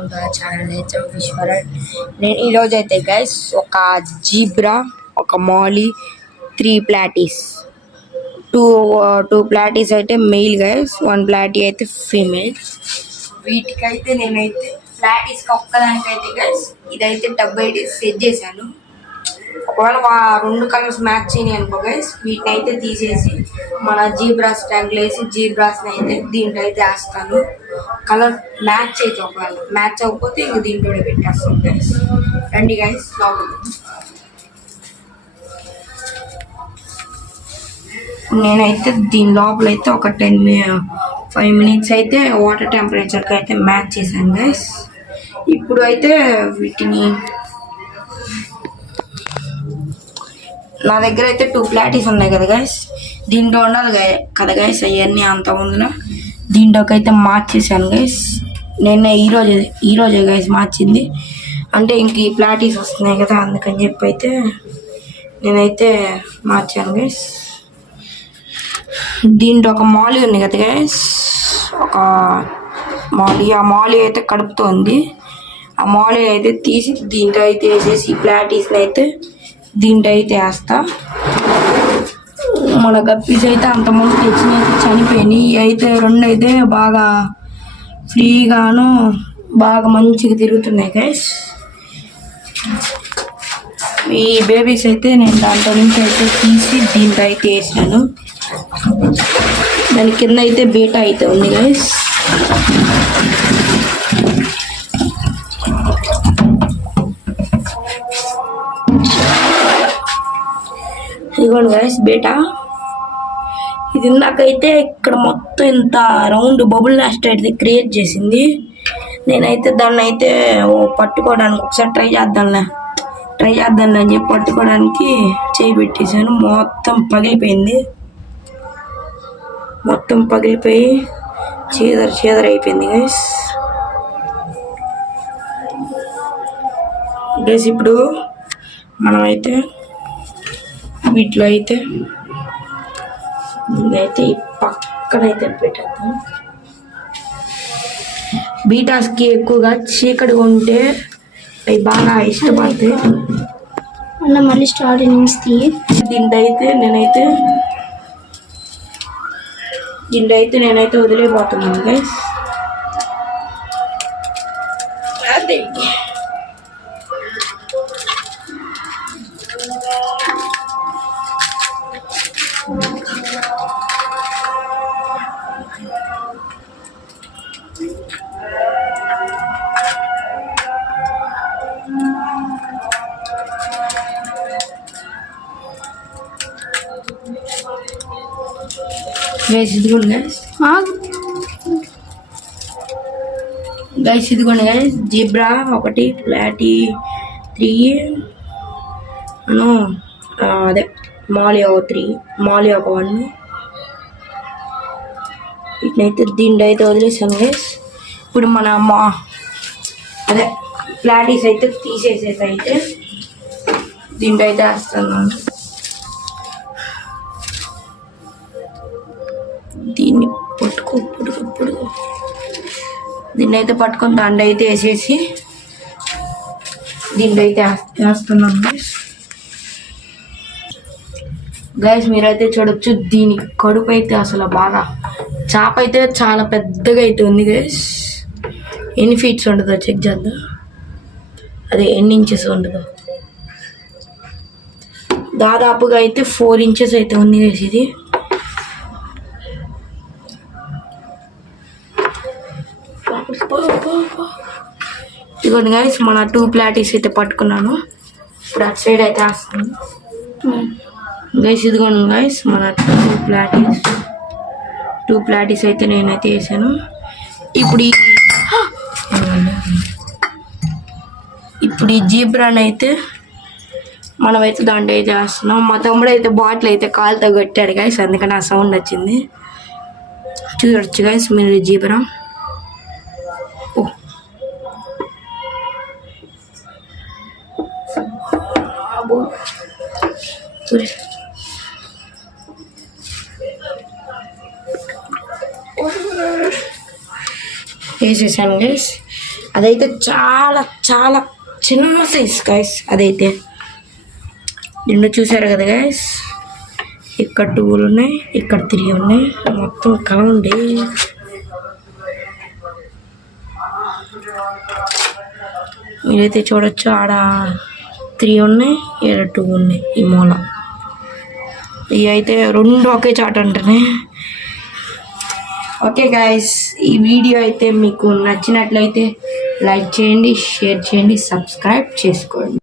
Welcome to our channel nature fish world. నేను ఈరోజు అయితే గైస్ ఒక జీబ్రా, ఒక మాలీ, 3 ప్లాటీస్, టూ ప్లాటీస్ అయితే మెయిల్ గైస్, 1 ప్లాటీ అయితే ఫీమేల్. వీటికైతే నేనైతే ప్లాటీస్కి ఒక్కదానికైతే గైస్ ఇదైతే డబ్బు అయితే సెట్ చేశాను. ఒకవేళ 2 కలర్స్ మ్యాచ్ అయినాయి అనుకో గైస్, వీటిని అయితే తీసేసి మన జీబ్రాస్ ట్యాంక్లో వేసి జీబ్రాస్ని అయితే దీంట్లో అయితే వేస్తాను. కలర్ మ్యాచ్ అయితే ఒకవేళ మ్యాచ్ అవ్వకపోతే ఇంక దీంట్లోనే పెట్టేస్తాను గైస్. రండి గైస్ లోపల. నేనైతే దీని లోపల అయితే ఒక 5 మినిట్స్ అయితే వాటర్ టెంపరేచర్కి అయితే మ్యాచ్ చేశాను గైస్. ఇప్పుడు అయితే వీటిని నా దగ్గర అయితే 2 ప్లాటీస్ ఉన్నాయి కదా గైస్, దీంట్లో ఉండాలి కదా గైస్ అవన్నీ అంత ముందున దీంట్లోకి అయితే మార్చేసాను గైస్. నేను ఈరోజే గైస్ మార్చింది, అంటే ఇంక ఈ ప్లాటీస్ వస్తున్నాయి కదా అందుకని చెప్పి అయితే నేనైతే మార్చాను గైస్. దీంట్లో ఒక మాలీ ఉంది కదా గైస్, ఒక మాలీ, ఆ మాలీ అయితే కడుపుతోంది. ఆ మాలీ అయితే తీసి దీంట్లో అయితే వేసేసి ఈ ప్లాటీస్ని అయితే దీంట్లో అయితే వేస్తా. మన గప్పీస్ అయితే అంతకుముందు తెచ్చినైతే చనిపోయినాయి, అయితే 2 అయితే బాగా ఫ్రీగాను బాగా మంచిగా తిరుగుతున్నాయి గైస్. ఈ బేబీస్ అయితే నేను దాంట్లో నుంచి అయితే తీసి దీంట్లో అయితే వేసాను. దాని కింద అయితే బీటా అయితే ఉంది గైస్. ఇదిగోండి గైస్ బీటా. ఇది ఇందాకైతే ఇక్కడ మొత్తం ఇంత రౌండ్ బబుల్ నెస్ట్ అయితే క్రియేట్ చేసింది. నేనైతే దాన్ని అయితే పట్టుకోవడానికి ఒకసారి ట్రై చేద్దాంలే అని చెప్పి పట్టుకోవడానికి చేయి పెట్టేశాను. మొత్తం పగిలిపోయింది, మొత్తం పగిలిపోయి చీదర అయిపోయింది గైస్. ఇప్పుడు మనమైతే వీటిలో అయితే ఇదైతే పక్కనైతే పెట్టేద్దాం. బీటాస్కి ఎక్కువగా చీకటిగా ఉంటే అవి బాగా ఇష్టపడతాయి. మళ్ళీ స్టార్ట్ దీంట్లో అయితే నేనైతే వదిలేపోతున్నాను గైస్. అదే ఇదిగోండి గైస్ జీబ్రా 1, ప్లాటీ 3, అదే మాలీ ఒక 3, మాలీ ఒక 1. వీటినైతే దీంట్లో అయితే వదిలేసాను గైస్. ఇప్పుడు మన అదే ప్లాటీస్ అయితే తీసేసేసి అయితే దీంట్లో అయితే వేస్తున్నాను. దీన్ని పొడుగు దీన్ని అయితే పట్టుకొని దాంట్లో అయితే వేసేసి దీంట్లో అయితే వేస్తున్నాను గైస్. మీరైతే చూడొచ్చు దీని కడుపు అయితే అసలు బాగా చేప అయితే చాలా పెద్దగా అయితే ఉంది గైస్. ఎన్ని ఫీట్స్ ఉంటుందో చెక్ చేద్దాం, అదే ఎన్ని ఇంచెస్ ఉంటుందో. దాదాపుగా అయితే 4 ఇంచెస్ అయితే ఉంది గైస్. ఇది ఇదిగోండి గైస్ మన 2 ప్లాటీస్ అయితే పట్టుకున్నాను. ఇప్పుడు అటు సైడ్ అయితే వేస్తాను గైస్. ఇదిగోండి గైస్ మన 2 ప్లాటీస్ అయితే నేనైతే వేసాను. ఇప్పుడు ఈ జీబ్రాని అయితే మనమైతే దాంట్లో అయితే వేస్తున్నాం. మా తమ్ముడు అయితే బాటిల్ అయితే కాలుతో కట్టాడు గైస్, అందుకని ఆ సౌండ్ వచ్చింది. చూడొచ్చు గైస్ మీరు జీబ్రా. వేసేసాను గైస్. అదైతే చాలా చాలా చిన్న సైజ్ గైస్. అదైతే నిన్ను చూసారు కదా గైస్, ఇక్కడ 2 ఉన్నాయి, ఇక్కడ 3 ఉన్నాయి. మొత్తం కలవండి. మీరైతే చూడొచ్చు, ఆడ 3 ఉన్నాయి, ఇక్కడ 2 ఉన్నాయి. ఈ మూల ఇవి అయితే 2 ఒకే చాట అంటేనే. ఓకే గైస్, ఈ వీడియో అయితే మీకు నచ్చినట్లయితే లైక్ చేయండి, షేర్ చేయండి, సబ్స్క్రైబ్ చేసుకోండి.